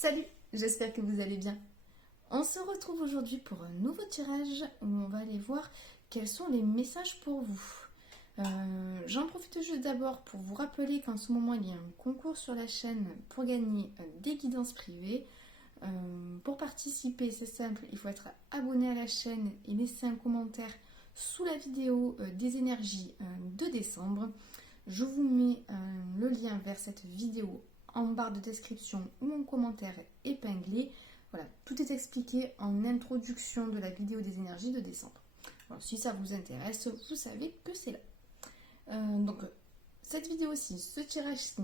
Salut, j'espère que vous allez bien. On se retrouve aujourd'hui pour un nouveau tirage où on va aller voir quels sont les messages pour vous. J'en profite juste d'abord pour vous rappeler qu'en ce moment il y a un concours sur la chaîne pour gagner des guidances privées. Pour participer, c'est simple, il faut être abonné à la chaîne et laisser un commentaire sous la vidéo des énergies de décembre. Je vous mets le lien vers cette vidéo en barre de description ou en commentaire épinglé. Voilà, tout est expliqué en introduction de la vidéo des énergies de décembre. Alors, si ça vous intéresse, vous savez que c'est là. Donc, cette vidéo-ci, ce tirage-ci,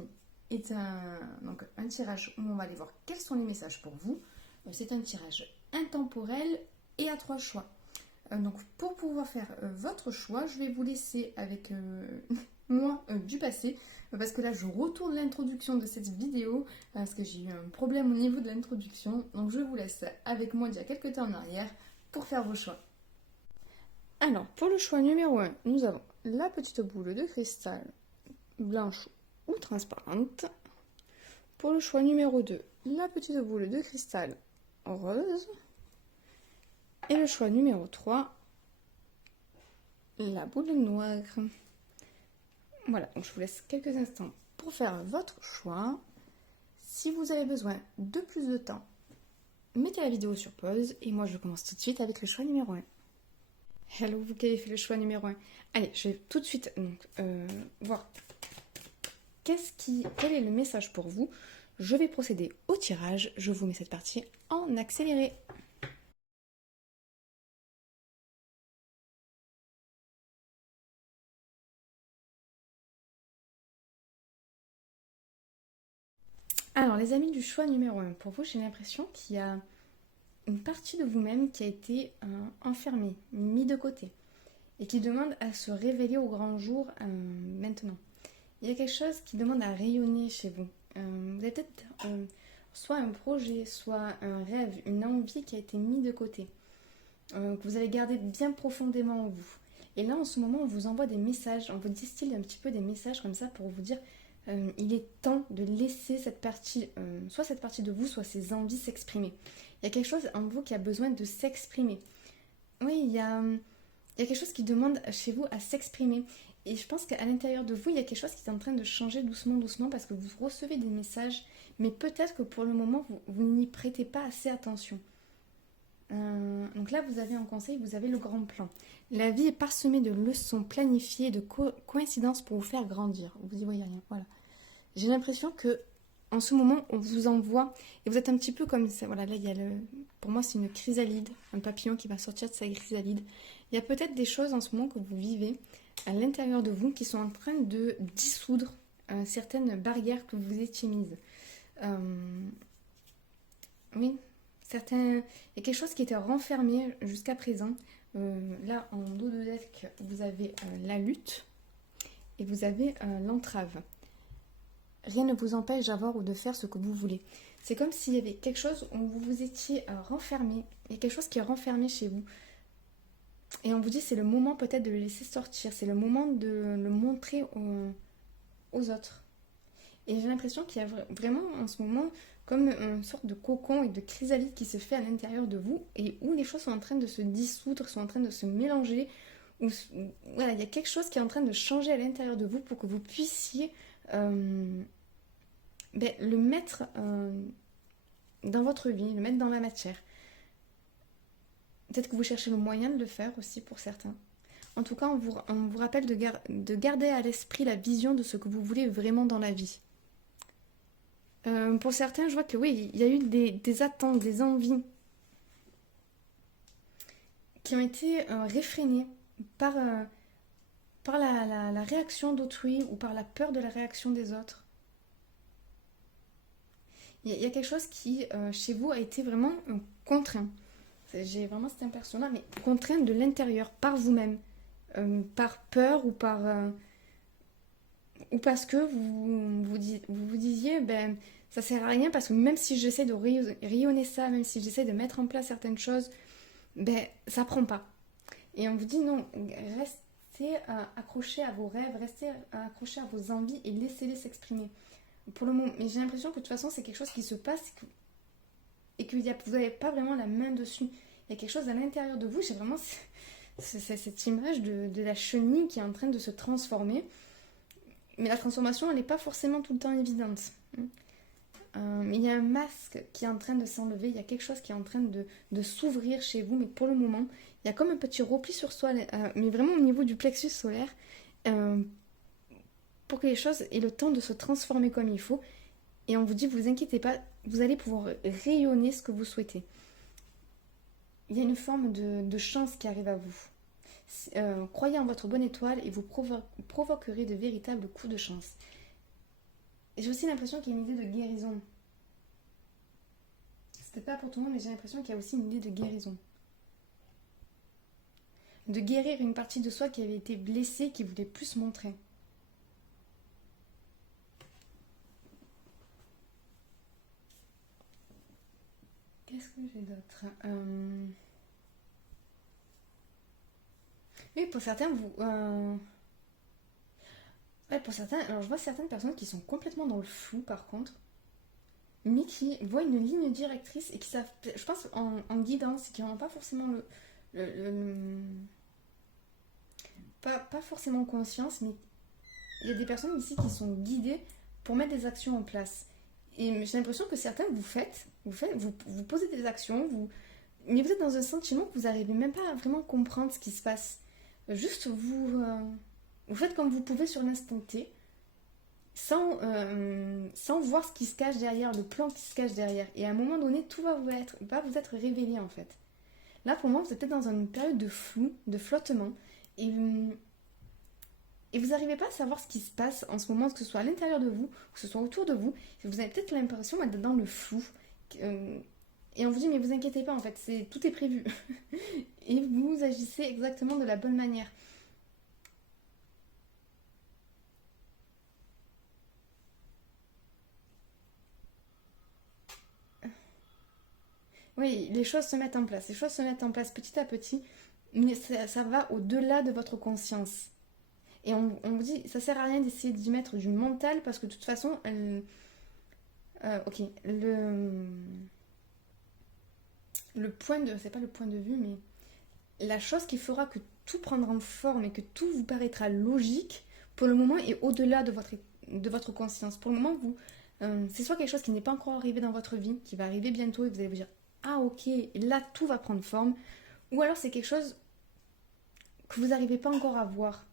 est un tirage où on va aller voir quels sont les messages pour vous. C'est un tirage intemporel et à 3 choix. Donc, pour pouvoir faire votre choix, je vais vous laisser avec moi du passé, parce que là je retourne l'introduction de cette vidéo parce que j'ai eu un problème au niveau de l'introduction, donc je vous laisse avec moi d'il y a quelques temps en arrière pour faire vos choix. Alors pour le choix numéro 1, nous avons la petite boule de cristal blanche ou transparente. Pour le choix numéro 2, la petite boule de cristal rose. Et le choix numéro 3, la boule noire. Voilà, donc je vous laisse quelques instants pour faire votre choix. Si vous avez besoin de plus de temps, mettez la vidéo sur pause et moi je commence tout de suite avec le choix numéro 1. Hello, vous qui avez fait le choix numéro 1. Allez, je vais tout de suite voir quel est le message pour vous. Je vais procéder au tirage. Je vous mets cette partie en accéléré. Alors les amis du choix numéro 1, pour vous j'ai l'impression qu'il y a une partie de vous-même qui a été enfermée, mise de côté et qui demande à se révéler au grand jour maintenant. Il y a quelque chose qui demande à rayonner chez vous. Vous avez peut-être soit un projet, soit un rêve, une envie qui a été mis de côté, que vous avez gardé bien profondément en vous. Et là, en ce moment, on vous envoie des messages, on vous distille un petit peu des messages comme ça pour vous dire il est temps de laisser cette partie, soit cette partie de vous, soit ces envies s'exprimer. Il y a quelque chose en vous qui a besoin de s'exprimer. Oui, il y a quelque chose qui demande chez vous à s'exprimer. Et je pense qu'à l'intérieur de vous, il y a quelque chose qui est en train de changer doucement, doucement, parce que vous recevez des messages, mais peut-être que pour le moment, vous n'y prêtez pas assez attention. Donc là, vous avez un conseil, vous avez le grand plan. La vie est parsemée de leçons planifiées, de coïncidences pour vous faire grandir. Vous y voyez rien, voilà. J'ai l'impression que en ce moment, on vous envoie, et vous êtes un petit peu comme ça. Voilà, là, il y a pour moi, c'est une chrysalide, un papillon qui va sortir de sa chrysalide. Il y a peut-être des choses en ce moment que vous vivez à l'intérieur de vous qui sont en train de dissoudre certaines barrières que vous étiez mises. Oui, il y a quelque chose qui était renfermé jusqu'à présent. Là, en dos de deck, vous avez la lutte et vous avez l'entrave. Rien ne vous empêche d'avoir ou de faire ce que vous voulez. C'est comme s'il y avait quelque chose où vous vous étiez renfermé. Il y a quelque chose qui est renfermé chez vous. Et on vous dit c'est le moment peut-être de le laisser sortir. C'est le moment de le montrer aux autres. Et j'ai l'impression qu'il y a vraiment en ce moment comme une sorte de cocon et de chrysalide qui se fait à l'intérieur de vous et où les choses sont en train de se dissoudre, sont en train de se mélanger. Voilà, il y a quelque chose qui est en train de changer à l'intérieur de vous pour que vous puissiez le mettre dans votre vie, le mettre dans la matière. Peut-être que vous cherchez le moyen de le faire aussi pour certains. En tout cas, on vous rappelle de garder à l'esprit la vision de ce que vous voulez vraiment dans la vie. Pour certains, je vois que oui, il y a eu des attentes, des envies qui ont été réfrénées par la réaction d'autrui ou par la peur de la réaction des autres. Il y a quelque chose qui, chez vous, a été vraiment contraint. J'ai vraiment cette impression-là, mais contraint de l'intérieur, par vous-même. Par peur ou ou parce que vous disiez ça sert à rien parce que même si j'essaie de rayonner ça, même si j'essaie de mettre en place certaines choses, ça prend pas. Et on vous dit non, restez accrochés à vos rêves, restez accrochés à vos envies et laissez-les s'exprimer. Pour le moment, mais j'ai l'impression que de toute façon c'est quelque chose qui se passe, et que vous n'avez pas vraiment la main dessus. Il y a quelque chose à l'intérieur de vous. J'ai vraiment cette image de la chenille qui est en train de se transformer. Mais la transformation, elle n'est pas forcément tout le temps évidente. Il y a un masque qui est en train de s'enlever, il y a quelque chose qui est en train de s'ouvrir chez vous, mais pour le moment, il y a comme un petit repli sur soi, mais vraiment au niveau du plexus solaire, pour que les choses aient le temps de se transformer comme il faut. Et on vous dit, vous inquiétez pas, vous allez pouvoir rayonner ce que vous souhaitez. Il y a une forme de chance qui arrive à vous. Croyez en votre bonne étoile et vous provoquerez de véritables coups de chance. Et j'ai aussi l'impression qu'il y a une idée de guérison. C'était pas pour tout le monde, mais j'ai l'impression qu'il y a aussi une idée de guérison. De guérir une partie de soi qui avait été blessée, qui voulait plus se montrer. Qu'est-ce que j'ai d'autre Oui, pour certains, Ouais, pour certains, alors je vois certaines personnes qui sont complètement dans le flou par contre, mais qui voient une ligne directrice et qui savent, je pense en guidance, et qui n'en ont pas forcément pas forcément conscience, mais il y a des personnes ici qui sont guidées pour mettre des actions en place. Et j'ai l'impression que certains vous posez des actions, mais vous êtes dans un sentiment que vous n'arrivez même pas à vraiment comprendre ce qui se passe. Juste vous faites comme vous pouvez sur l'instant T, sans voir ce qui se cache derrière, le plan qui se cache derrière. Et à un moment donné, tout va vous être révélé en fait. Là, pour moi, vous êtes peut-être dans une période de flou, de flottement, et vous n'arrivez pas à savoir ce qui se passe en ce moment, que ce soit à l'intérieur de vous, que ce soit autour de vous. Vous avez peut-être l'impression d'être dans le flou. Et on vous dit, mais vous inquiétez pas, en fait, tout est prévu. Et vous agissez exactement de la bonne manière. Oui, les choses se mettent en place. Les choses se mettent en place petit à petit, mais ça va au-delà de votre conscience. Et on vous dit, ça sert à rien d'essayer d'y mettre du mental parce que de toute façon, ok, le point de, c'est pas le point de vue, mais la chose qui fera que tout prendra en forme et que tout vous paraîtra logique, pour le moment, est au-delà de votre conscience. Pour le moment, c'est soit quelque chose qui n'est pas encore arrivé dans votre vie, qui va arriver bientôt et vous allez vous dire, ah ok, là tout va prendre forme, ou alors c'est quelque chose que vous n'arrivez pas encore à voir,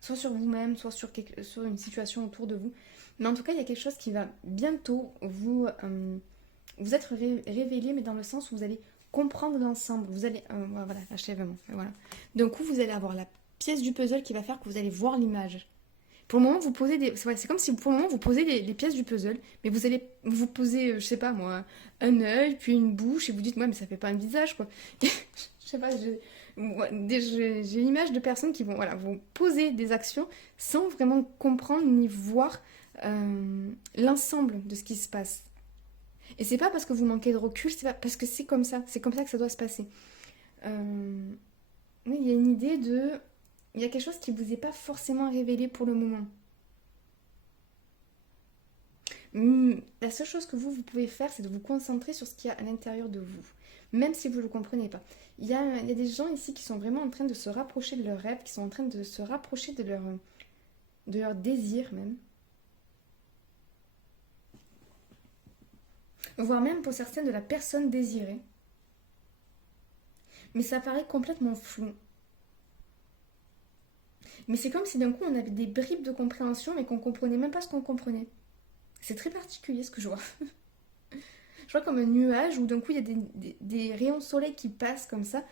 soit sur vous-même, soit sur une situation autour de vous. Mais en tout cas, il y a quelque chose qui va bientôt vous être révélé, mais dans le sens où vous allez comprendre l'ensemble. Vous allez, voilà, l'achèvement. Voilà. D'un coup, vous allez avoir la pièce du puzzle qui va faire que vous allez voir l'image. Pour le moment, vous posez c'est comme si pour le moment vous posez les pièces du puzzle, mais vous allez vous poser, je sais pas moi, un œil, puis une bouche, et vous dites, ouais, mais ça fait pas un visage, quoi. Je sais pas, j'ai l'image de personnes qui vont poser des actions sans vraiment comprendre ni voir l'ensemble de ce qui se passe. Et c'est pas parce que vous manquez de recul, c'est pas parce que c'est comme ça que ça doit se passer. Oui, il y a une idée il y a quelque chose qui vous est pas forcément révélé pour le moment. La seule chose que vous pouvez faire, c'est de vous concentrer sur ce qu'il y a à l'intérieur de vous, même si vous ne le comprenez pas. Il y a des gens ici qui sont vraiment en train de se rapprocher de leurs rêves, qui sont en train de se rapprocher de leur désir même. Voire même pour certaines de la personne désirée. Mais ça paraît complètement flou. Mais c'est comme si d'un coup on avait des bribes de compréhension mais qu'on comprenait même pas ce qu'on comprenait. C'est très particulier ce que je vois. Je vois comme un nuage où d'un coup il y a des rayons de soleil qui passent comme ça.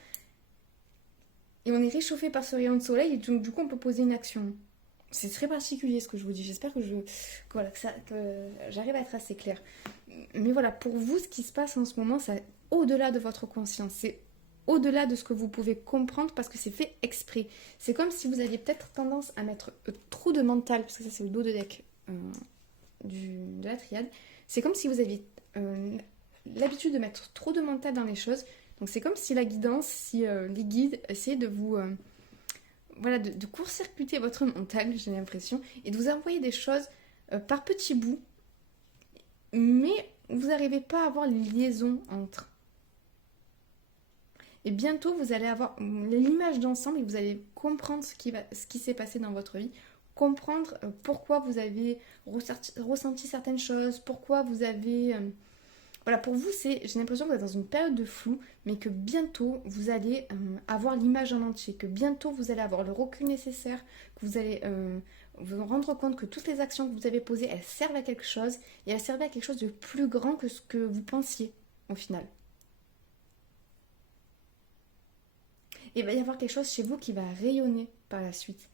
Et on est réchauffé par ce rayon de soleil et donc, du coup on peut poser une action. C'est très particulier ce que je vous dis. J'espère que j'arrive à être assez claire. Mais voilà, pour vous, ce qui se passe en ce moment, c'est au-delà de votre conscience. C'est au-delà de ce que vous pouvez comprendre parce que c'est fait exprès. C'est comme si vous aviez peut-être tendance à mettre trop de mental, parce que ça c'est le dos de deck de la triade. C'est comme si vous aviez l'habitude de mettre trop de mental dans les choses. Donc c'est comme si la guidance, si les guides essayaient de vous... de court-circuiter votre mental, j'ai l'impression, et de vous envoyer des choses par petits bouts, mais vous n'arrivez pas à avoir les liaisons entre. Et bientôt, vous allez avoir l'image d'ensemble et vous allez comprendre ce qui s'est passé dans votre vie, comprendre pourquoi vous avez ressenti certaines choses, pourquoi vous avez... Voilà, pour vous, j'ai l'impression que vous êtes dans une période de flou, mais que bientôt, vous allez avoir l'image en entier, que bientôt, vous allez avoir le recul nécessaire, que vous allez vous rendre compte que toutes les actions que vous avez posées, elles servent à quelque chose, et elles servent à quelque chose de plus grand que ce que vous pensiez, au final. Et il va y avoir quelque chose chez vous qui va rayonner par la suite.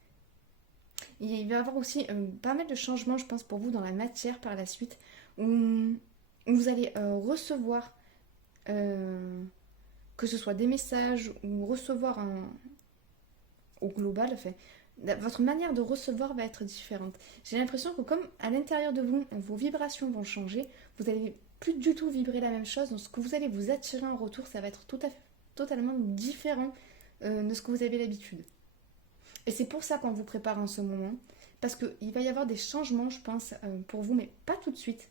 Et il va y avoir aussi pas mal de changements, je pense, pour vous dans la matière par la suite, où vous allez recevoir, que ce soit des messages ou recevoir au global, enfin, votre manière de recevoir va être différente. J'ai l'impression que comme à l'intérieur de vous, vos vibrations vont changer, vous allez plus du tout vibrer la même chose, donc ce que vous allez vous attirer en retour, ça va être totalement différent de ce que vous avez l'habitude. Et c'est pour ça qu'on vous prépare en ce moment, parce qu'il va y avoir des changements, je pense, pour vous, mais pas tout de suite.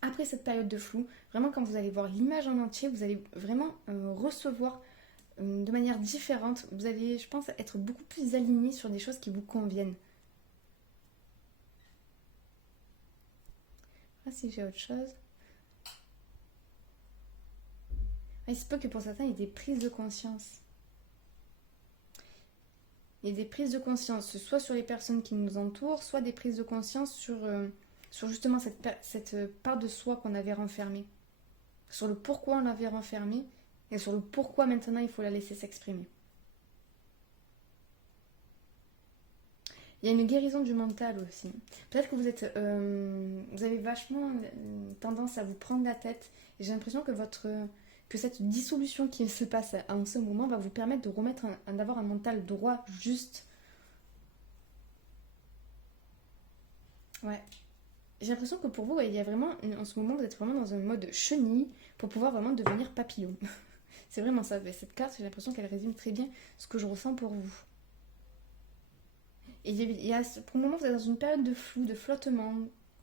Après cette période de flou, vraiment quand vous allez voir l'image en entier, vous allez vraiment recevoir de manière différente. Vous allez, je pense, être beaucoup plus aligné sur des choses qui vous conviennent. Ah, si j'ai autre chose. Il se peut que pour certains, il y ait des prises de conscience. Il y a des prises de conscience, soit sur les personnes qui nous entourent, soit des prises de conscience sur justement cette part de soi qu'on avait renfermée. Sur le pourquoi on l'avait renfermée et sur le pourquoi maintenant il faut la laisser s'exprimer. Il y a une guérison du mental aussi. Peut-être que vous avez vachement tendance à vous prendre la tête. Et j'ai l'impression que cette dissolution qui se passe en ce moment va vous permettre de remettre d'avoir un mental droit, juste. Ouais. J'ai l'impression que pour vous, il y a vraiment, en ce moment, vous êtes vraiment dans un mode chenille pour pouvoir vraiment devenir papillon. C'est vraiment ça. Cette carte, j'ai l'impression qu'elle résume très bien ce que je ressens pour vous. Et pour le moment, vous êtes dans une période de flou, de flottement,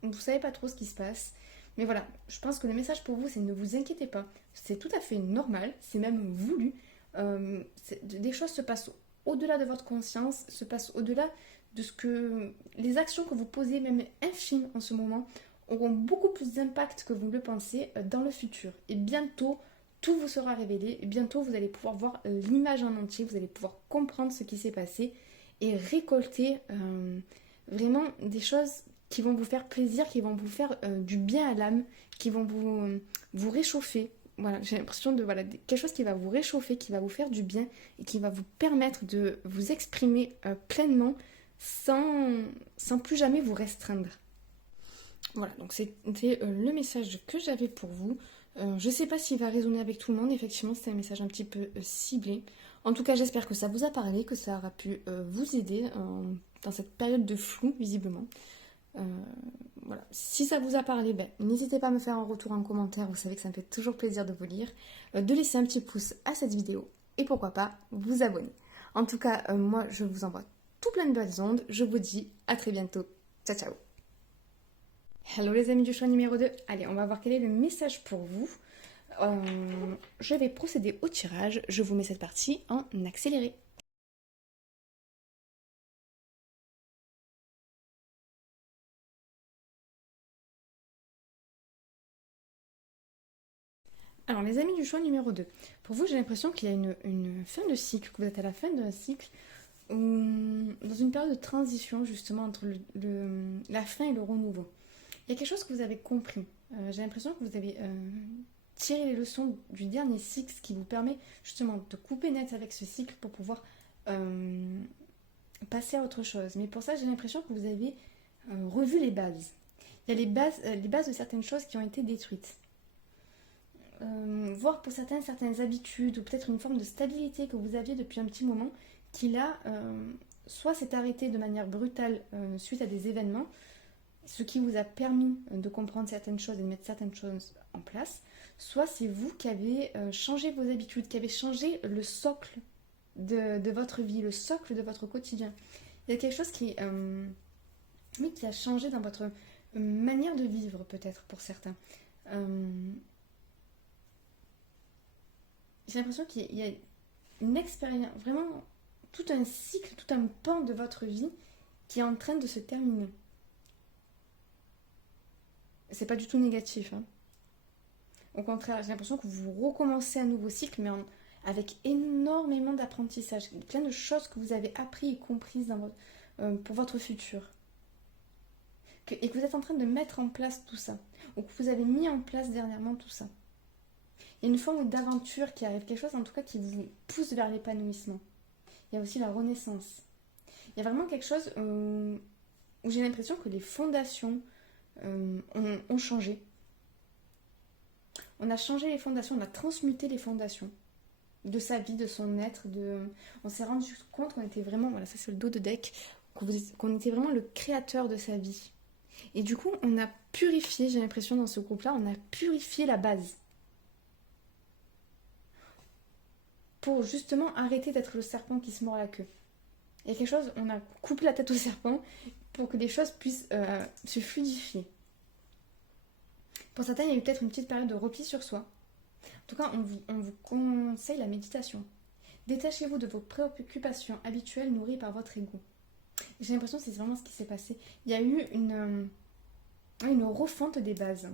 où vous ne savez pas trop ce qui se passe. Mais voilà, je pense que le message pour vous, c'est ne vous inquiétez pas. C'est tout à fait normal, c'est même voulu. Des choses se passent au-delà de votre conscience, se passent au-delà de ce que... Les actions que vous posez, même infimes en ce moment, auront beaucoup plus d'impact que vous le pensez dans le futur. Et bientôt, tout vous sera révélé. Et bientôt, vous allez pouvoir voir l'image en entier, vous allez pouvoir comprendre ce qui s'est passé et récolter vraiment des choses qui vont vous faire plaisir, qui vont vous faire du bien à l'âme, qui vont vous réchauffer. Voilà, j'ai l'impression de quelque chose qui va vous réchauffer, qui va vous faire du bien et qui va vous permettre de vous exprimer pleinement sans plus jamais vous restreindre. Voilà, donc c'était le message que j'avais pour vous. Je ne sais pas s'il va résonner avec tout le monde, effectivement c'est un message un petit peu ciblé. En tout cas j'espère que ça vous a parlé, que ça aura pu vous aider dans cette période de flou visiblement. Voilà. Si ça vous a parlé, n'hésitez pas à me faire un retour en commentaire, vous savez que ça me fait toujours plaisir de vous lire, de laisser un petit pouce à cette vidéo et pourquoi pas vous abonner. En tout cas, moi je vous envoie tout plein de belles ondes, je vous dis à très bientôt. Ciao ciao. Hello les amis du choix numéro 2. Allez, on va voir quel est le message pour vous. Je vais procéder au tirage. Je vous mets cette partie en accéléré. Alors les amis du choix numéro 2. Pour vous, j'ai l'impression qu'il y a une fin de cycle, que vous êtes à la fin d'un cycle, dans une période de transition justement entre la fin et le renouveau. Il y a quelque chose que vous avez compris. J'ai l'impression que vous avez tiré les leçons du dernier cycle qui vous permet justement de couper net avec ce cycle pour pouvoir passer à autre chose. Mais pour ça, j'ai l'impression que vous avez revu les bases. Il y a les bases de certaines choses qui ont été détruites. Voire pour certaines habitudes ou peut-être une forme de stabilité que vous aviez depuis un petit moment qui là, soit s'est arrêté de manière brutale suite à des événements, ce qui vous a permis de comprendre certaines choses et de mettre certaines choses en place, soit c'est vous qui avez changé vos habitudes, qui avez changé le socle de votre vie, le socle de votre quotidien. Il y a quelque chose qui a changé dans votre manière de vivre peut-être pour certains. J'ai l'impression qu'il y a une expérience, vraiment tout un cycle, tout un pan de votre vie qui est en train de se terminer. C'est pas du tout négatif, hein. Au contraire, j'ai l'impression que vous recommencez un nouveau cycle, mais avec énormément d'apprentissage, plein de choses que vous avez appris et comprises pour votre futur. Et que vous êtes en train de mettre en place tout ça, ou que vous avez mis en place dernièrement tout ça. Il y a une forme d'aventure qui arrive, quelque chose en tout cas qui vous pousse vers l'épanouissement. Il y a aussi la renaissance. Il y a vraiment quelque chose où j'ai l'impression que les fondations ont changé. On a changé les fondations, on a transmuté les fondations de sa vie, de son être. On s'est rendu compte qu'on était vraiment, voilà, ça c'est le dos de deck, qu'on était vraiment le créateur de sa vie. Et du coup, on a purifié, j'ai l'impression dans ce groupe-là, on a purifié la base. Pour justement arrêter d'être le serpent qui se mord la queue. Il y a quelque chose, on a coupé la tête au serpent pour que les choses puissent se fluidifier. Pour certains, il y a eu peut-être une petite période de repli sur soi. En tout cas, on vous conseille la méditation. Détachez-vous de vos préoccupations habituelles nourries par votre ego. J'ai l'impression que c'est vraiment ce qui s'est passé. Il y a eu une refonte des bases.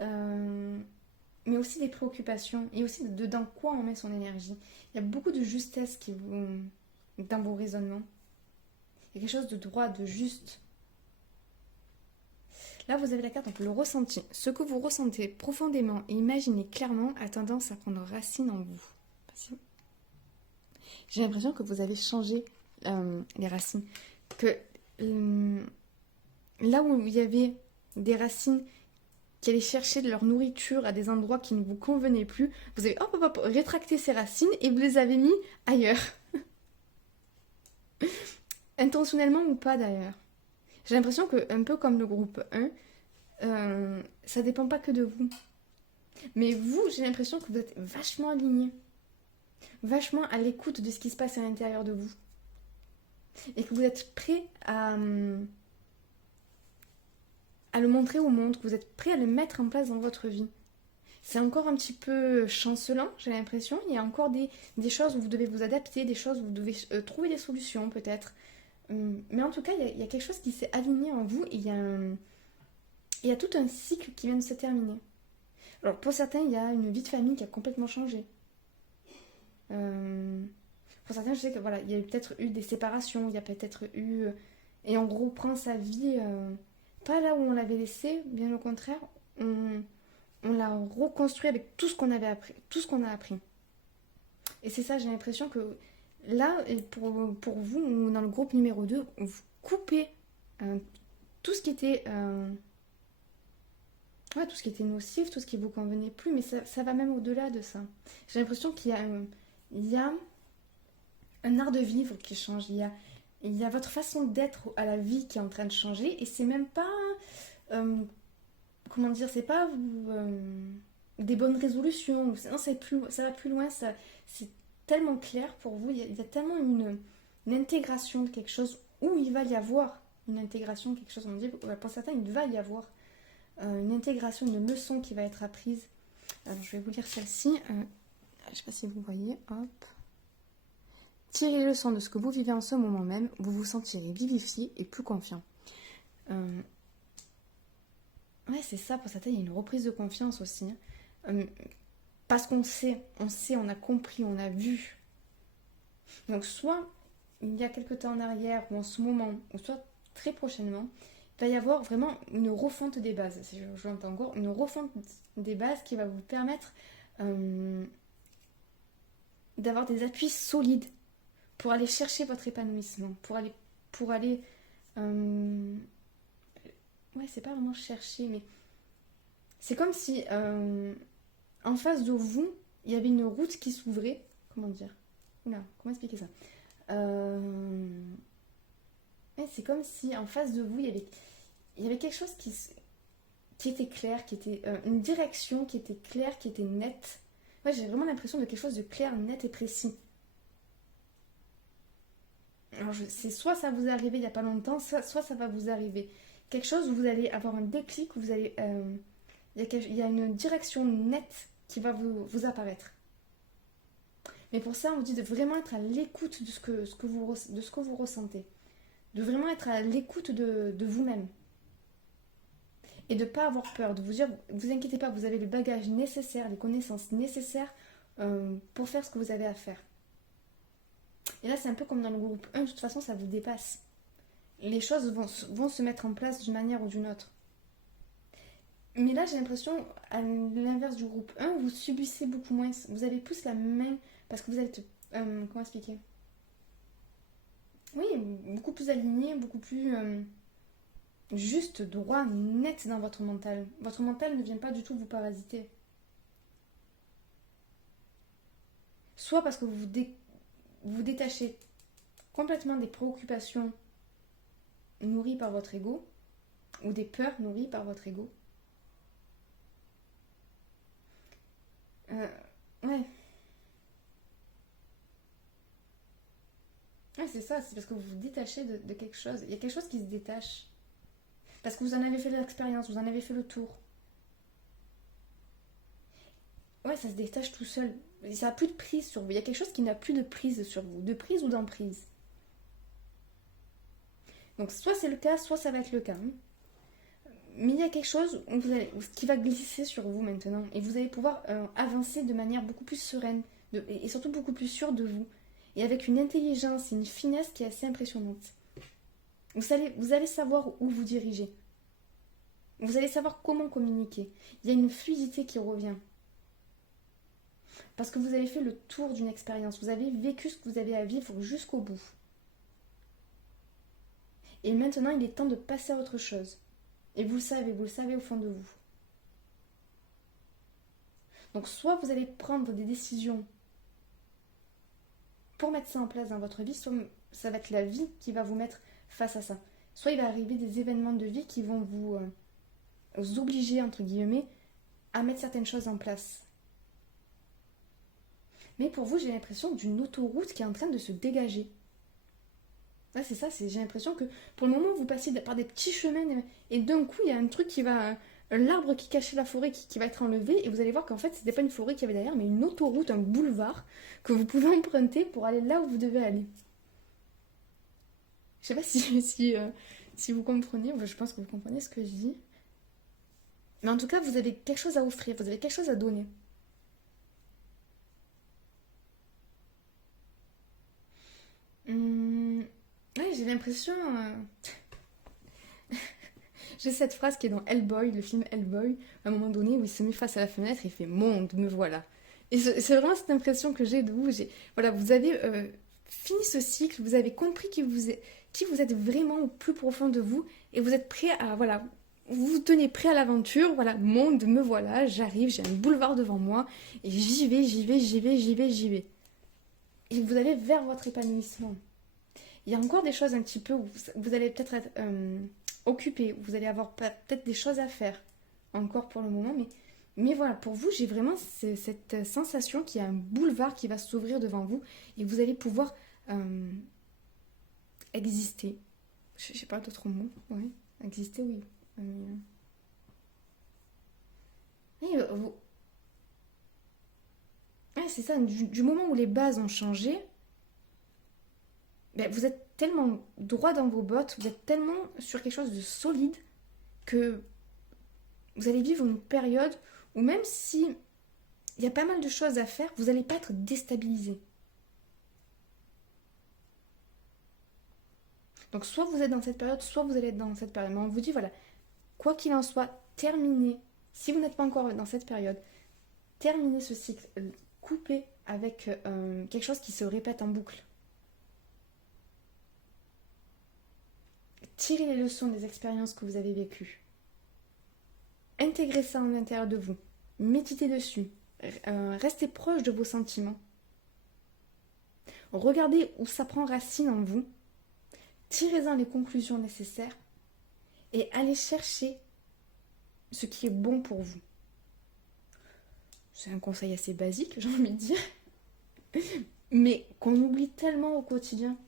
Mais aussi des préoccupations. Et aussi dans quoi on met son énergie. Il y a beaucoup de justesse dans vos raisonnements. Il y a quelque chose de droit, de juste. Là, vous avez la carte, donc le ressenti. Ce que vous ressentez profondément et imaginez clairement a tendance à prendre racine en vous. J'ai l'impression que vous avez changé les racines. Que là où il y avait des racines qui allaient chercher de leur nourriture à des endroits qui ne vous convenaient plus, vous avez rétracté ces racines et vous les avez mis ailleurs. Intentionnellement ou pas d'ailleurs. J'ai l'impression que, un peu comme le groupe 1, ça dépend pas que de vous. Mais vous, j'ai l'impression que vous êtes vachement alignés. Vachement à l'écoute de ce qui se passe à l'intérieur de vous. Et que vous êtes prêts à le montrer au monde, que vous êtes prêts à le mettre en place dans votre vie. C'est encore un petit peu chancelant, j'ai l'impression. Il y a encore des choses où vous devez vous adapter, des choses où vous devez trouver des solutions peut-être. Mais en tout cas, il y a quelque chose qui s'est aligné en vous et il y a tout un cycle qui vient de se terminer. Alors pour certains, il y a une vie de famille qui a complètement changé. Pour certains, je sais que voilà, il y a peut-être eu des séparations, il y a peut-être eu... Et on reprend sa vie, pas là où on l'avait laissé, bien au contraire, on l'a reconstruit avec tout ce qu'on avait appris, tout ce qu'on a appris. Et c'est ça, j'ai l'impression que là, pour vous, dans le groupe numéro 2, vous coupez tout ce qui était... tout ce qui était nocif, tout ce qui ne vous convenait plus, mais ça va même au-delà de ça. J'ai l'impression qu'il y a un art de vivre qui change, il y a votre façon d'être à la vie qui est en train de changer, et c'est même pas... comment dire, c'est pas des bonnes résolutions, non, ça va plus loin, c'est tellement clair pour vous, il y a tellement une intégration de quelque chose, où il va y avoir une intégration de quelque chose, on dit, pour certains, il va y avoir une intégration, une leçon qui va être apprise. Alors, je vais vous lire celle-ci, je ne sais pas si vous voyez, hop. Tirez les leçons de ce que vous vivez en ce moment même, vous vous sentirez vivifié et plus confiant. Ouais, c'est ça, pour certains, il y a une reprise de confiance aussi. Parce qu'on sait, on a compris, on a vu. Donc soit il y a quelques temps en arrière, ou en ce moment, ou soit très prochainement, il va y avoir vraiment une refonte des bases. Si je l'entends encore, une refonte des bases qui va vous permettre d'avoir des appuis solides pour aller chercher votre épanouissement, pour aller ouais, c'est pas vraiment chercher, mais c'est comme si en face de vous, il y avait une route qui s'ouvrait. Comment dire? Oula, comment expliquer ça? Ouais, c'est comme si en face de vous, il y avait quelque chose qui était clair, qui était une direction qui était claire, qui était nette. Ouais, j'ai vraiment l'impression de quelque chose de clair, net et précis. Alors, c'est soit ça vous est arrivé il n'y a pas longtemps, soit ça va vous arriver. quelque chose où vous allez avoir un déclic, où vous allez, il y a une direction nette qui va vous apparaître. Mais pour ça, on vous dit de vraiment être à l'écoute de ce que vous ressentez. De vraiment être à l'écoute de vous-même. Et de ne pas avoir peur, de vous dire, vous inquiétez pas, vous avez le bagage nécessaire, les connaissances nécessaires pour faire ce que vous avez à faire. Et là, c'est un peu comme dans le groupe 1, de toute façon, ça vous dépasse. Les choses vont se mettre en place d'une manière ou d'une autre. Mais là, j'ai l'impression, à l'inverse du groupe 1, vous subissez beaucoup moins. Vous avez plus la main, parce que vous êtes... comment expliquer? Oui, beaucoup plus aligné, beaucoup plus juste, droit, net dans votre mental. Votre mental ne vient pas du tout vous parasiter. Soit parce que vous détachez complètement des préoccupations nourries par votre ego, ou des peurs nourries par votre ego. Ouais. Ouais, c'est ça, c'est parce que vous vous détachez de quelque chose. Il y a quelque chose qui se détache. Parce que vous en avez fait l'expérience, vous en avez fait le tour. Ouais, ça se détache tout seul. Ça n'a plus de prise sur vous. Il y a quelque chose qui n'a plus de prise sur vous. De prise ou d'emprise. Donc soit c'est le cas, soit ça va être le cas. Mais il y a quelque chose qui va glisser sur vous maintenant. Et vous allez pouvoir avancer de manière beaucoup plus sereine. Et surtout beaucoup plus sûre de vous. Et avec une intelligence et une finesse qui est assez impressionnante. Vous allez savoir où vous diriger. Vous allez savoir comment communiquer. Il y a une fluidité qui revient. Parce que vous avez fait le tour d'une expérience. Vous avez vécu ce que vous avez à vivre jusqu'au bout. Et maintenant, il est temps de passer à autre chose. Et vous le savez au fond de vous. Donc soit vous allez prendre des décisions pour mettre ça en place dans votre vie, soit ça va être la vie qui va vous mettre face à ça. Soit il va arriver des événements de vie qui vont vous obliger, entre guillemets, à mettre certaines choses en place. Mais pour vous, j'ai l'impression d'une autoroute qui est en train de se dégager. Ouais, c'est ça, j'ai l'impression que pour le moment, vous passez par des petits chemins et d'un coup, il y a un truc qui va... L'arbre qui cachait la forêt qui va être enlevé et vous allez voir qu'en fait, c'était pas une forêt qu'il y avait derrière, mais une autoroute, un boulevard que vous pouvez emprunter pour aller là où vous devez aller. Je sais pas si vous comprenez, je pense que vous comprenez ce que je dis. Mais en tout cas, vous avez quelque chose à offrir, vous avez quelque chose à donner. Ouais, j'ai l'impression... J'ai cette phrase qui est dans Hellboy, le film Hellboy, à un moment donné où il se met face à la fenêtre et il fait «Monde, me voilà». Et c'est vraiment cette impression que j'ai de vous. Voilà, vous avez fini ce cycle, vous avez compris qui vous êtes vraiment au plus profond de vous et vous êtes prêt à... Voilà, vous vous tenez prêt à l'aventure. Voilà, monde, me voilà, j'arrive, j'ai un boulevard devant moi et j'y vais. Et vous allez vers votre épanouissement. Il y a encore des choses un petit peu où vous allez peut-être être occupé, vous allez avoir peut-être des choses à faire encore pour le moment, mais voilà, pour vous, j'ai vraiment cette sensation qu'il y a un boulevard qui va s'ouvrir devant vous et vous allez pouvoir exister. Je sais pas d'autres mots, ouais, exister, oui. Ouais, c'est ça, du moment où les bases ont changé, ben, vous êtes tellement droit dans vos bottes, vous êtes tellement sur quelque chose de solide que vous allez vivre une période où même si il y a pas mal de choses à faire, vous n'allez pas être déstabilisé. Donc soit vous êtes dans cette période, soit vous allez être dans cette période. Mais on vous dit, voilà, quoi qu'il en soit, terminez. Si vous n'êtes pas encore dans cette période, terminez ce cycle, coupez avec quelque chose qui se répète en boucle. Tirez les leçons des expériences que vous avez vécues. Intégrez ça à l'intérieur de vous. Méditez dessus. Restez proche de vos sentiments. Regardez où ça prend racine en vous. Tirez-en les conclusions nécessaires et allez chercher ce qui est bon pour vous. C'est un conseil assez basique, j'ai envie de dire, mais qu'on oublie tellement au quotidien.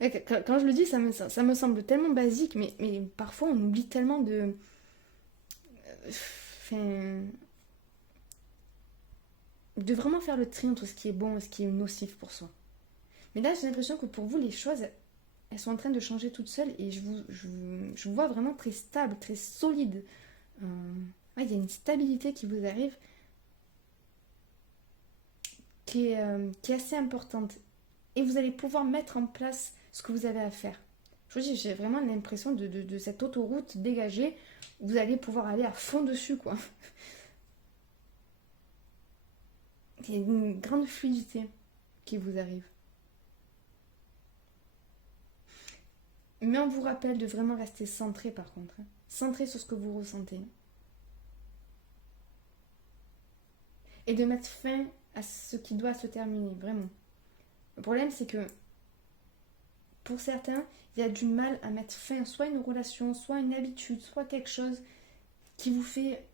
Ouais, quand je le dis, ça me semble tellement basique, mais parfois on oublie tellement enfin, de vraiment faire le tri entre ce qui est bon et ce qui est nocif pour soi. Mais là, j'ai l'impression que pour vous, les choses, elles sont en train de changer toutes seules et je vous vois vraiment très stable, très solide. Euh, ouais, il y a une stabilité qui vous arrive qui est assez importante. Et vous allez pouvoir mettre en place ce que vous avez à faire. Je vous dis, j'ai vraiment l'impression de cette autoroute dégagée. Vous allez pouvoir aller à fond dessus, quoi. Il y a une grande fluidité qui vous arrive. Mais on vous rappelle de vraiment rester centré, par contre. Hein. Centré sur ce que vous ressentez. Et de mettre fin à ce qui doit se terminer, vraiment. Le problème, c'est que pour certains, il y a du mal à mettre fin soit à une relation, soit à une habitude, soit quelque chose qui vous fait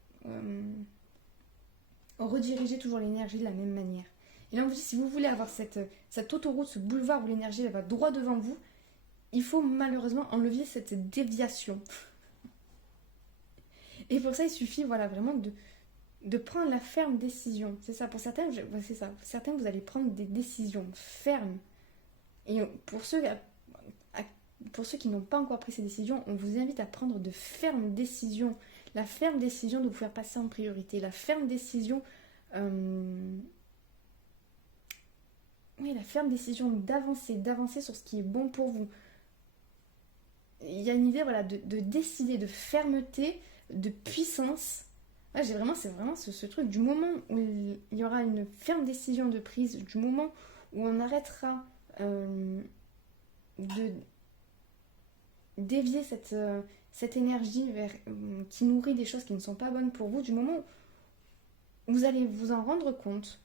rediriger toujours l'énergie de la même manière. Et là, on vous dit, si vous voulez avoir cette autoroute, ce boulevard où l'énergie va droit devant vous, il faut malheureusement enlever cette déviation. Et pour ça, il suffit voilà, vraiment de prendre la ferme décision. C'est ça, pour certains, c'est ça. Pour certains, vous allez prendre des décisions fermes. Et pour ceux qui n'ont pas encore pris ces décisions, on vous invite à prendre de fermes décisions. La ferme décision de vous faire passer en priorité. La ferme décision... oui, la ferme décision d'avancer sur ce qui est bon pour vous. Il y a une idée voilà, de décider, de fermeté, de puissance. Ouais, c'est vraiment ce truc. Du moment où il y aura une ferme décision de prise, du moment où on arrêtera de dévier cette énergie qui nourrit des choses qui ne sont pas bonnes pour vous, du moment où vous allez vous en rendre compte.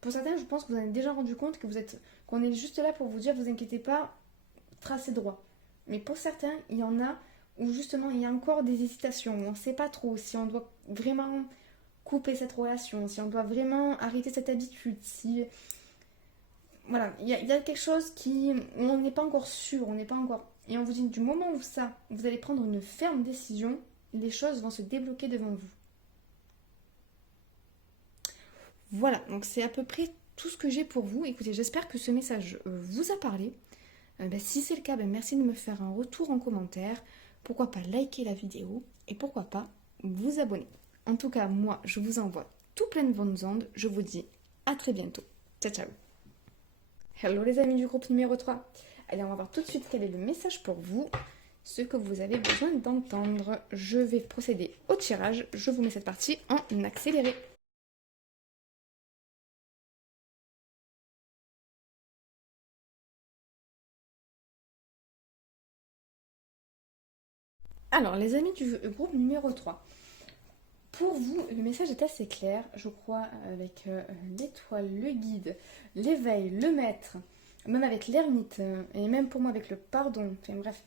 Pour certains, je pense que vous en avez déjà rendu compte qu'on est juste là pour vous dire, vous inquiétez pas, tracez droit. Mais pour certains, il y en a où justement il y a encore des hésitations, où on ne sait pas trop si on doit vraiment couper cette relation, si on doit vraiment arrêter cette habitude, si... Voilà, il y a quelque chose où on n'est pas encore sûr, on n'est pas encore... Et on vous dit, du moment où vous allez prendre une ferme décision, les choses vont se débloquer devant vous. Voilà, donc c'est à peu près tout ce que j'ai pour vous. Écoutez, j'espère que ce message vous a parlé. Si c'est le cas, merci de me faire un retour en commentaire. Pourquoi pas liker la vidéo et pourquoi pas vous abonner. En tout cas, moi, je vous envoie tout plein de bonnes ondes. Je vous dis à très bientôt. Ciao, ciao. Hello les amis du groupe numéro 3. Allez, on va voir tout de suite quel est le message pour vous. Ce que vous avez besoin d'entendre. Je vais procéder au tirage. Je vous mets cette partie en accéléré. Alors, les amis du groupe numéro 3, pour vous, le message est assez clair, je crois, avec l'étoile, le guide, l'éveil, le maître, même avec l'ermite, et même pour moi avec le pardon, enfin bref.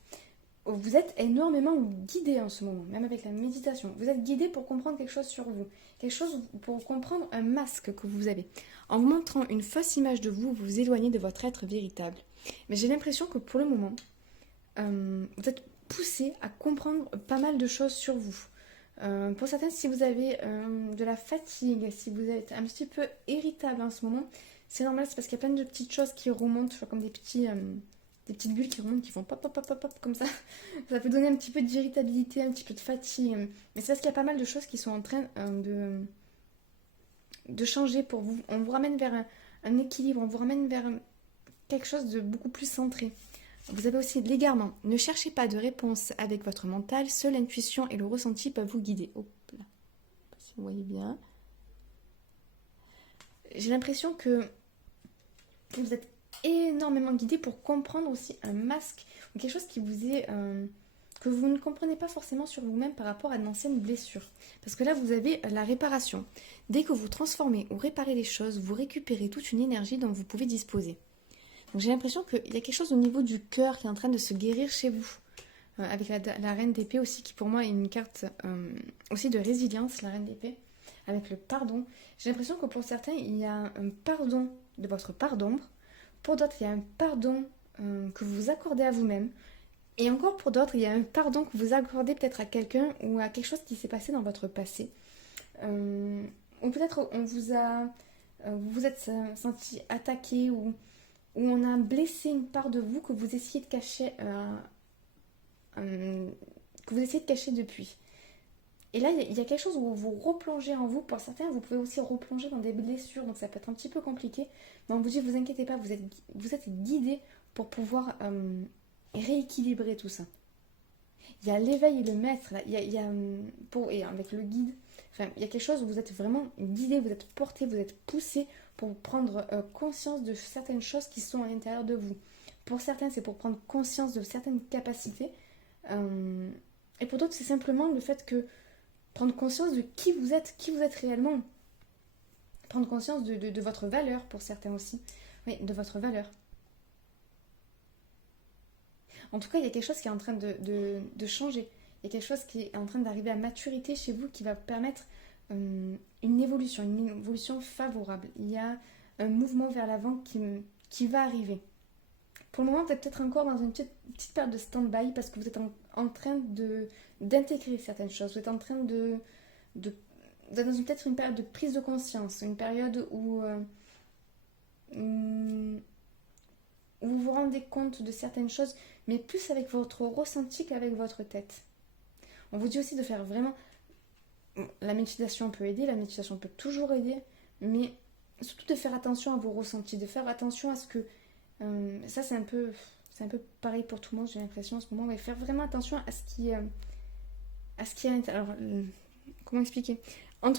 Vous êtes énormément guidé en ce moment, même avec la méditation. Vous êtes guidé pour comprendre quelque chose sur vous, quelque chose pour comprendre un masque que vous avez. En vous montrant une fausse image de vous, vous vous éloignez de votre être véritable. Mais j'ai l'impression que pour le moment, vous êtes poussé à comprendre pas mal de choses sur vous. Pour certains, si vous avez de la fatigue, si vous êtes un petit peu irritable en ce moment, c'est normal, c'est parce qu'il y a plein de petites choses qui remontent, comme des petites bulles qui remontent, qui font pop, pop, pop, pop, pop, comme ça. Ça peut donner un petit peu d'irritabilité, un petit peu de fatigue. Mais c'est parce qu'il y a pas mal de choses qui sont en train de changer pour vous. On vous ramène vers un équilibre, on vous ramène vers quelque chose de beaucoup plus centré. Vous avez aussi l'égarement. Ne cherchez pas de réponse avec votre mental, seule l'intuition et le ressenti peuvent vous guider. Hop là, si vous voyez bien. J'ai l'impression que vous êtes énormément guidé pour comprendre aussi un masque ou quelque chose qui vous est que vous ne comprenez pas forcément sur vous-même par rapport à une ancienne blessure. Parce que là, vous avez la réparation. Dès que vous transformez ou réparez les choses, vous récupérez toute une énergie dont vous pouvez disposer. Donc j'ai l'impression qu'il y a quelque chose au niveau du cœur qui est en train de se guérir chez vous. Avec la reine d'épée aussi, qui pour moi est une carte aussi de résilience, la reine d'épée, avec le pardon. J'ai l'impression que pour certains, il y a un pardon de votre part d'ombre. Pour d'autres, il y a un pardon que vous accordez à vous-même. Et encore pour d'autres, il y a un pardon que vous accordez peut-être à quelqu'un ou à quelque chose qui s'est passé dans votre passé. Ou peut-être on vous a, vous vous êtes senti attaqué ou on a blessé une part de vous que vous essayez de cacher, depuis. Et là, il y a quelque chose où vous replongez en vous. Pour certains, vous pouvez aussi replonger dans des blessures, donc ça peut être un petit peu compliqué. Mais on vous dit, vous inquiétez pas, vous êtes guidé pour pouvoir rééquilibrer tout ça. Il y a l'éveil et le maître, là. Et avec le guide, enfin, il y a quelque chose où vous êtes vraiment guidé, vous êtes porté, vous êtes poussé pour prendre conscience de certaines choses qui sont à l'intérieur de vous. Pour certains, c'est pour prendre conscience de certaines capacités. Et pour d'autres, c'est simplement le fait que prendre conscience de qui vous êtes réellement. Prendre conscience de votre valeur pour certains aussi. Oui, de votre valeur. En tout cas, il y a quelque chose qui est en train de changer. Il y a quelque chose qui est en train d'arriver à maturité chez vous qui va permettre une évolution favorable. Il y a un mouvement vers l'avant qui va arriver. Pour le moment, vous êtes peut-être encore dans une petite période de stand-by parce que vous êtes en train d'intégrer certaines choses. Vous êtes en train vous êtes dans peut-être une période de prise de conscience, une période où vous vous rendez compte de certaines choses, mais plus avec votre ressenti qu'avec votre tête. On vous dit aussi de faire vraiment... La méditation peut aider, la méditation peut toujours aider, mais surtout de faire attention à vos ressentis, de faire attention à ce que... ça, c'est un peu pareil pour tout le monde, j'ai l'impression en ce moment, mais faire vraiment attention à ce qui est à l'intérieur. Alors, comment expliquer ? En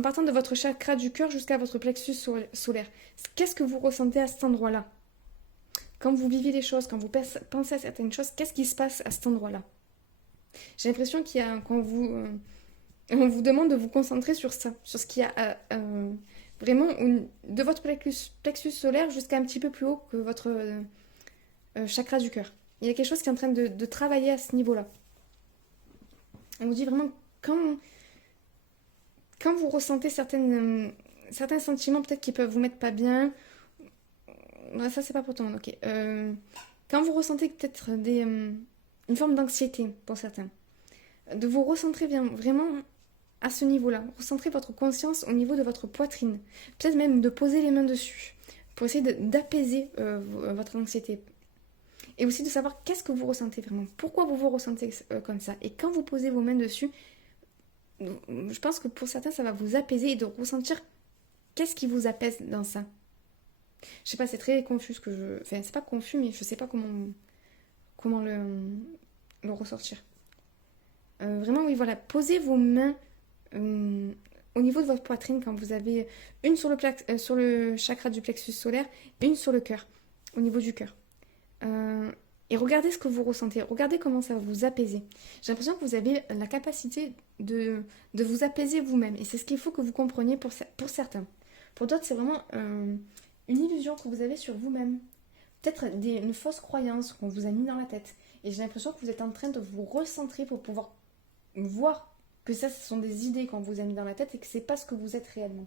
partant de votre chakra du cœur jusqu'à votre plexus solaire, qu'est-ce que vous ressentez à cet endroit-là ? Quand vous vivez les choses, quand vous pensez à certaines choses, qu'est-ce qui se passe à cet endroit-là ? J'ai l'impression quand on vous demande de vous concentrer sur ça, sur ce qu'il y a vraiment de votre plexus solaire jusqu'à un petit peu plus haut que votre chakra du cœur. Il y a quelque chose qui est en train de travailler à ce niveau-là. On vous dit vraiment quand vous ressentez certains sentiments peut-être qui peuvent vous mettre pas bien, ça c'est pas pour tout le monde, ok. Quand vous ressentez peut-être une forme d'anxiété pour certains, de vous recentrer vraiment à ce niveau-là, recentrer votre conscience au niveau de votre poitrine, peut-être même de poser les mains dessus pour essayer d'apaiser votre anxiété. Et aussi de savoir qu'est-ce que vous ressentez vraiment, pourquoi vous vous ressentez comme ça. Et quand vous posez vos mains dessus, je pense que pour certains, ça va vous apaiser et de ressentir qu'est-ce qui vous apaise dans ça. Je sais pas, c'est très confus ce que je... Enfin, c'est pas confus, mais je sais pas comment le ressortir. Vraiment, oui, voilà, posez vos mains au niveau de votre poitrine quand vous avez une sur le chakra du plexus solaire, une sur le cœur, au niveau du cœur. Et regardez ce que vous ressentez, regardez comment ça va vous apaiser. J'ai l'impression que vous avez la capacité de vous apaiser vous-même. Et c'est ce qu'il faut que vous compreniez pour certains. Pour d'autres, c'est vraiment une illusion que vous avez sur vous-même. Peut-être une fausse croyance qu'on vous a mis dans la tête. Et j'ai l'impression que vous êtes en train de vous recentrer pour pouvoir voir que ça, ce sont des idées qu'on vous a mis dans la tête et que c'est pas ce que vous êtes réellement.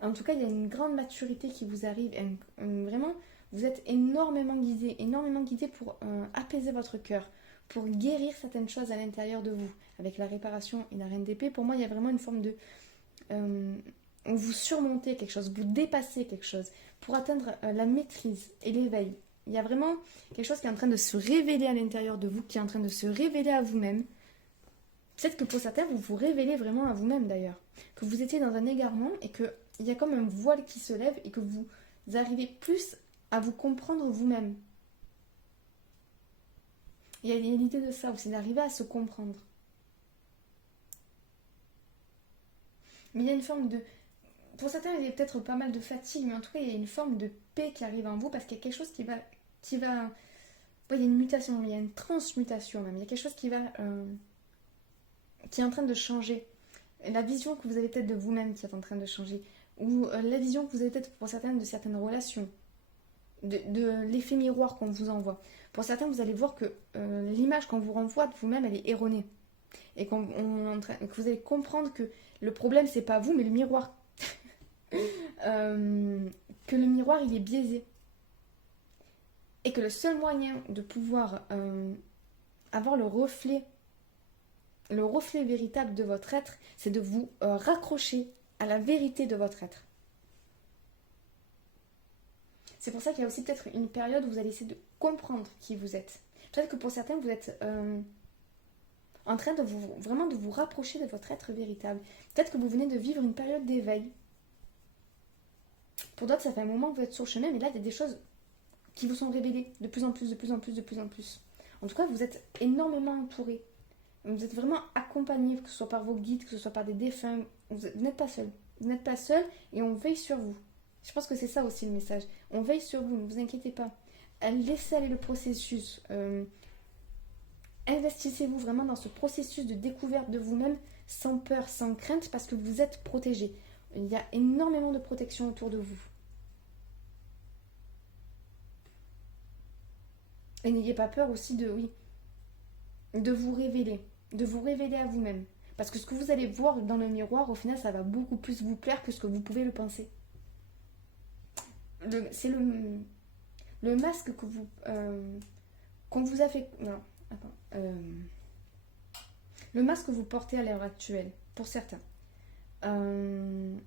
En tout cas, il y a une grande maturité qui vous arrive. Vraiment... Vous êtes énormément guidé pour apaiser votre cœur, pour guérir certaines choses à l'intérieur de vous. Avec la réparation et la reine d'épée, pour moi, il y a vraiment une forme de... vous surmontez quelque chose, vous dépassez quelque chose, pour atteindre la maîtrise et l'éveil. Il y a vraiment quelque chose qui est en train de se révéler à l'intérieur de vous, qui est en train de se révéler à vous-même. Peut-être que pour certains, vous vous révélez vraiment à vous-même d'ailleurs. Que vous étiez dans un égarement et qu'il y a comme un voile qui se lève et que vous arrivez plus à vous comprendre vous-même. Il y a l'idée de ça aussi, d'arriver à se comprendre. Mais il y a une forme de... Pour certains, il y a peut-être pas mal de fatigue, mais en tout cas, il y a une forme de paix qui arrive en vous parce qu'il y a quelque chose qui va... Ouais, il y a une mutation, il y a une transmutation même. Il y a quelque chose qui est en train de changer. La vision que vous avez peut-être de vous-même qui est en train de changer. Ou la vision que vous avez peut-être pour certaines de certaines relations. De l'effet miroir qu'on vous envoie. Pour certains, vous allez voir que l'image qu'on vous renvoie de vous-même, elle est erronée. Et que vous allez comprendre que le problème, c'est pas vous, mais le miroir. Que le miroir, il est biaisé. Et que le seul moyen de pouvoir avoir le reflet véritable de votre être, c'est de vous raccrocher à la vérité de votre être. C'est pour ça qu'il y a aussi peut-être une période où vous allez essayer de comprendre qui vous êtes. Peut-être que pour certains, vous êtes en train de vraiment de vous rapprocher de votre être véritable. Peut-être que vous venez de vivre une période d'éveil. Pour d'autres, ça fait un moment que vous êtes sur le chemin, mais là, il y a des choses qui vous sont révélées de plus en plus, de plus en plus, de plus en plus. En tout cas, vous êtes énormément entouré. Vous êtes vraiment accompagné, que ce soit par vos guides, que ce soit par des défunts. Vous n'êtes pas seul. Vous n'êtes pas seul et on veille sur vous. Je pense que c'est ça aussi le message. On veille sur vous, ne vous inquiétez pas. Laissez aller le processus. Investissez-vous vraiment dans ce processus de découverte de vous-même sans peur, sans crainte, parce que vous êtes protégé. Il y a énormément de protection autour de vous. Et n'ayez pas peur aussi de vous révéler à vous-même. Parce que ce que vous allez voir dans le miroir, au final, ça va beaucoup plus vous plaire que ce que vous pouvez le penser. C'est le masque que vous... qu'on vous a fait... Non, attends. Le masque que vous portez à l'heure actuelle, pour certains. Il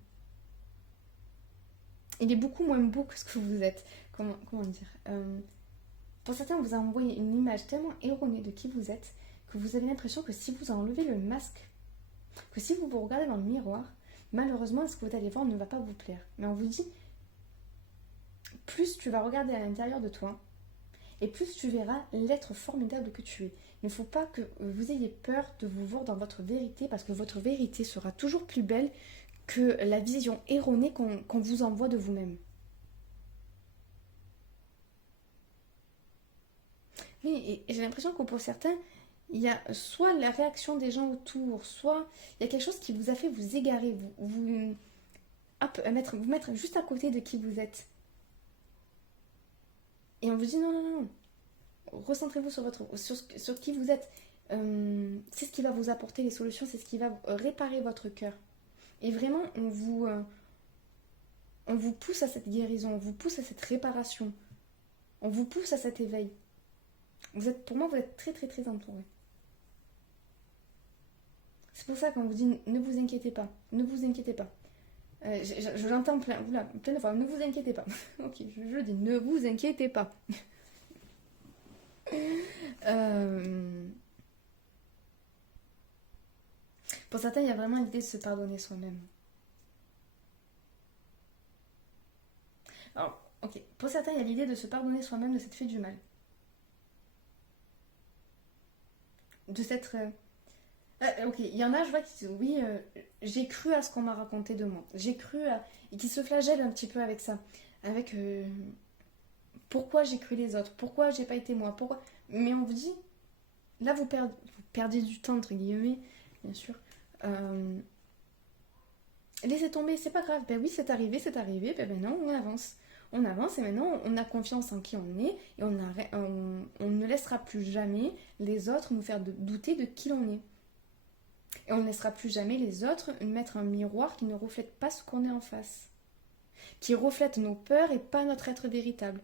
est beaucoup moins beau que ce que vous êtes. Comment dire Pour certains, on vous a envoyé une image tellement erronée de qui vous êtes que vous avez l'impression que si vous enlevez le masque, que si vous vous regardez dans le miroir, malheureusement, ce que vous allez voir ne va pas vous plaire. Mais on vous dit, plus tu vas regarder à l'intérieur de toi, et plus tu verras l'être formidable que tu es. Il ne faut pas que vous ayez peur de vous voir dans votre vérité, parce que votre vérité sera toujours plus belle que la vision erronée qu'on vous envoie de vous-même. Oui, et j'ai l'impression que pour certains, il y a soit la réaction des gens autour, soit il y a quelque chose qui vous a fait vous égarer, vous mettre juste à côté de qui vous êtes. Et on vous dit non, recentrez-vous sur qui vous êtes. C'est ce qui va vous apporter les solutions, c'est ce qui va réparer votre cœur. Et vraiment, on vous pousse à cette guérison, on vous pousse à cette réparation, on vous pousse à cet éveil. Pour moi, vous êtes très très très entouré. C'est pour ça qu'on vous dit ne vous inquiétez pas, ne vous inquiétez pas. Je l'entends plein de fois, ne vous inquiétez pas. Ok, je le dis, ne vous inquiétez pas. Pour certains, il y a vraiment l'idée de se pardonner soi-même. Alors, ok, pour certains, il y a l'idée de se pardonner soi-même de s'être fait du mal. De s'être... ok, il y en a, je vois, qui disent, oui, j'ai cru à ce qu'on m'a raconté de moi. J'ai cru à... Et qui se flagellent un petit peu avec ça. Avec... pourquoi j'ai cru les autres? Pourquoi j'ai pas été moi? Pourquoi... Mais on vous dit... Là, vous perdez du temps, entre guillemets, bien sûr. Laissez tomber, c'est pas grave. Ben oui, c'est arrivé. Ben non, on avance. On avance et maintenant on a confiance en qui on est et on ne laissera plus jamais les autres nous faire douter de qui l'on est. Et on ne laissera plus jamais les autres mettre un miroir qui ne reflète pas ce qu'on est en face. Qui reflète nos peurs et pas notre être véritable.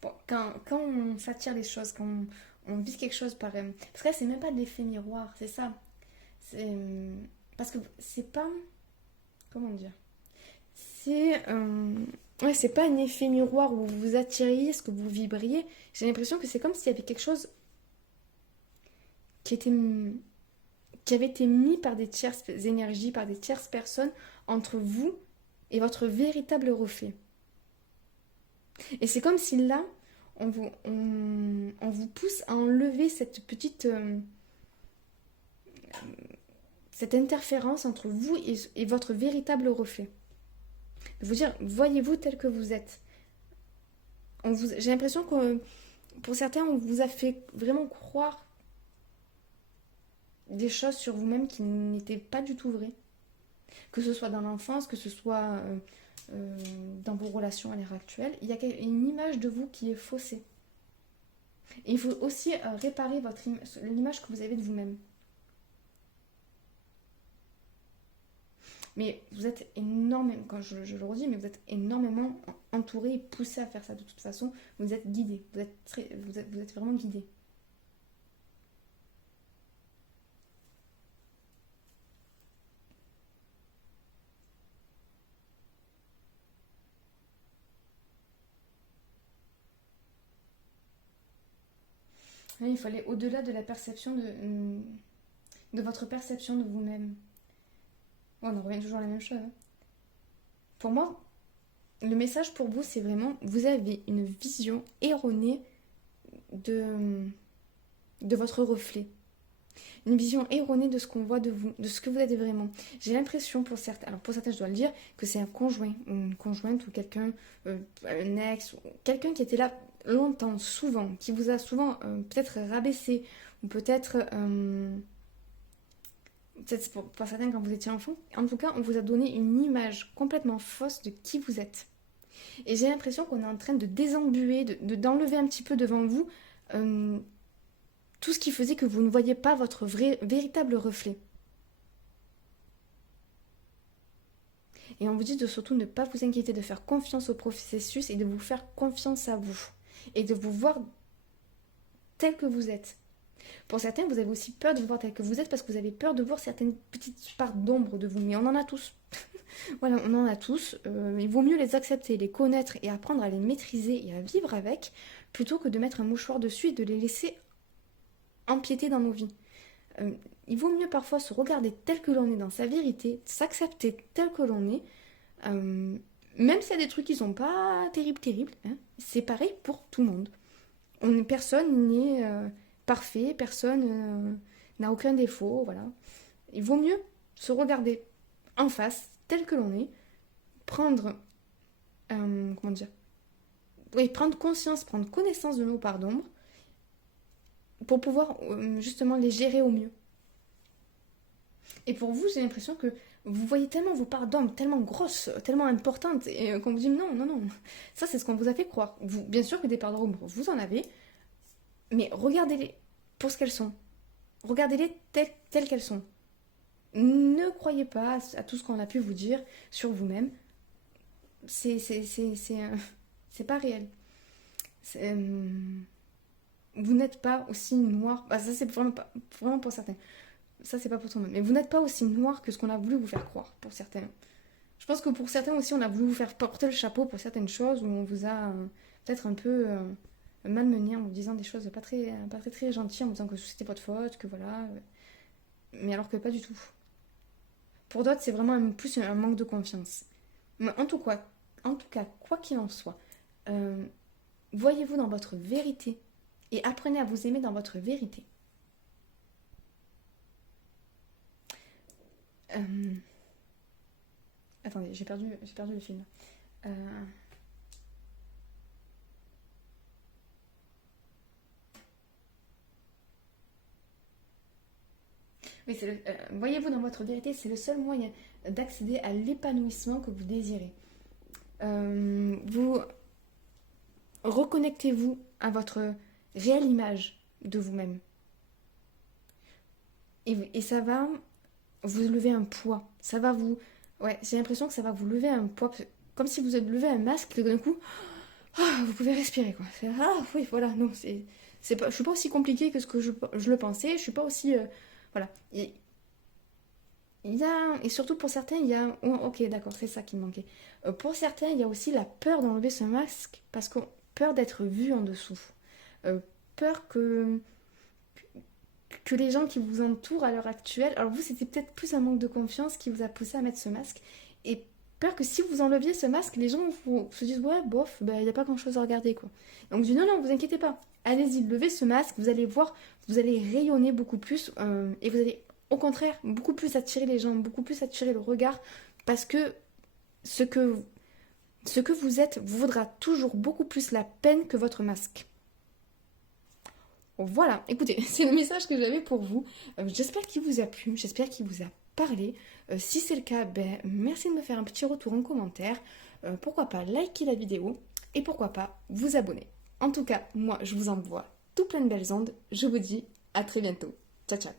Bon, quand on s'attire les choses, quand on vise quelque chose par... Parce que là, c'est même pas de l'effet miroir, c'est ça. Parce que c'est pas... Comment dire? C'est pas un effet miroir où vous attiriez ce que vous vibriez. J'ai l'impression que c'est comme s'il y avait quelque chose qui avait été mis par des tierces énergies, par des tierces personnes entre vous et votre véritable reflet. Et c'est comme si là, on vous pousse à enlever cette petite... cette interférence entre vous et votre véritable reflet. De vous dire, voyez-vous tel que vous êtes. J'ai l'impression que pour certains, on vous a fait vraiment croire des choses sur vous-même qui n'étaient pas du tout vraies. Que ce soit dans l'enfance, que ce soit dans vos relations à l'heure actuelle, il y a une image de vous qui est faussée. Et il faut aussi réparer l'image que vous avez de vous-même. Mais vous êtes énormément, quand je le redis, mais vous êtes énormément entouré et poussé à faire ça de toute façon. Vous êtes guidé, vous êtes vraiment guidé. Oui, il faut aller au-delà de la perception de votre perception de vous-même. Bon, on en revient toujours à la même chose, hein. Pour moi, le message pour vous, c'est vraiment, vous avez une vision erronée de, de votre reflet. Une vision erronée de ce qu'on voit de vous, de ce que vous êtes vraiment. J'ai l'impression pour certains, alors pour certains je dois le dire, que c'est un conjoint, ou une conjointe ou quelqu'un, un ex, ou quelqu'un qui était là longtemps, souvent, qui vous a souvent peut-être rabaissé, ou peut-être pour certains quand vous étiez enfant. En tout cas, on vous a donné une image complètement fausse de qui vous êtes. Et j'ai l'impression qu'on est en train de désembuer, d'enlever un petit peu devant vous euh, tout ce qui faisait que vous ne voyiez pas votre véritable reflet. Et on vous dit de surtout ne pas vous inquiéter, de faire confiance au processus et de vous faire confiance à vous. Et de vous voir tel que vous êtes. Pour certains, vous avez aussi peur de vous voir tel que vous êtes parce que vous avez peur de voir certaines petites parts d'ombre de vous. Mais on en a tous. Voilà, on en a tous. Il vaut mieux les accepter, les connaître et apprendre à les maîtriser et à vivre avec plutôt que de mettre un mouchoir dessus et de les laisser empiéter dans nos vies. Il vaut mieux parfois se regarder tel que l'on est dans sa vérité, s'accepter tel que l'on est, même s'il y a des trucs qui sont pas terribles, hein, c'est pareil pour tout le monde. Personne n'est parfait, personne n'a aucun défaut, voilà. Il vaut mieux se regarder en face, tel que l'on est, prendre, comment dire, oui, prendre conscience, prendre connaissance de nos parts d'ombre, pour pouvoir justement les gérer au mieux. Et pour vous, j'ai l'impression que vous voyez tellement vos parts d'ombre, tellement grosses, tellement importantes, et qu'on vous dit non, non, non. Ça, c'est ce qu'on vous a fait croire. Vous, bien sûr que des parts d'ombre, vous en avez, mais regardez-les pour ce qu'elles sont. Regardez-les telles qu'elles sont. Ne croyez pas à tout ce qu'on a pu vous dire sur vous-même. C'est pas réel. Vous n'êtes pas aussi noir. Bah, ça, c'est vraiment pour certains. Ça, c'est pas pour tout le monde. Mais vous n'êtes pas aussi noir que ce qu'on a voulu vous faire croire, pour certains. Je pense que pour certains aussi, on a voulu vous faire porter le chapeau pour certaines choses, où on vous a peut-être un peu malmené en vous disant des choses pas très gentilles, en vous disant que c'était votre faute, que voilà. Mais alors que pas du tout. Pour d'autres, c'est vraiment plus un manque de confiance. Mais en tout cas, quoi qu'il en soit, voyez-vous dans votre vérité et apprenez à vous aimer dans votre vérité. Attendez, j'ai perdu le film. Oui, voyez-vous dans votre vérité, c'est le seul moyen d'accéder à l'épanouissement que vous désirez. Vous reconnectez-vous à votre réelle image de vous-même. Et ça va vous lever un poids. Ça va vous... Ouais, j'ai l'impression que ça va vous lever un poids. Comme si vous avez levé un masque et d'un coup, vous pouvez respirer, quoi. Oui, voilà, non, je suis pas aussi compliquée que ce que je le pensais. Je suis pas aussi... voilà. Et surtout pour certains, il y a... Oh, ok, d'accord, c'est ça qui me manquait. Pour certains, il y a aussi la peur d'enlever ce masque parce qu'on peur d'être vu en dessous. Peur que les gens qui vous entourent à l'heure actuelle... Alors vous, c'était peut-être plus un manque de confiance qui vous a poussé à mettre ce masque. Et peur que si vous enleviez ce masque, les gens se disent ouais, bof, il n'y a pas grand-chose à regarder, quoi. Donc je dis non, vous inquiétez pas. Allez-y, levez ce masque, vous allez voir, vous allez rayonner beaucoup plus et vous allez au contraire beaucoup plus attirer les gens, beaucoup plus attirer le regard parce que ce que vous êtes vous vaudra toujours beaucoup plus la peine que votre masque. Voilà, écoutez, c'est le message que j'avais pour vous. J'espère qu'il vous a plu, j'espère qu'il vous a parlé. Si c'est le cas, merci de me faire un petit retour en commentaire. Pourquoi pas liker la vidéo et pourquoi pas vous abonner. En tout cas, moi, je vous envoie tout plein de belles ondes. Je vous dis à très bientôt. Ciao, ciao.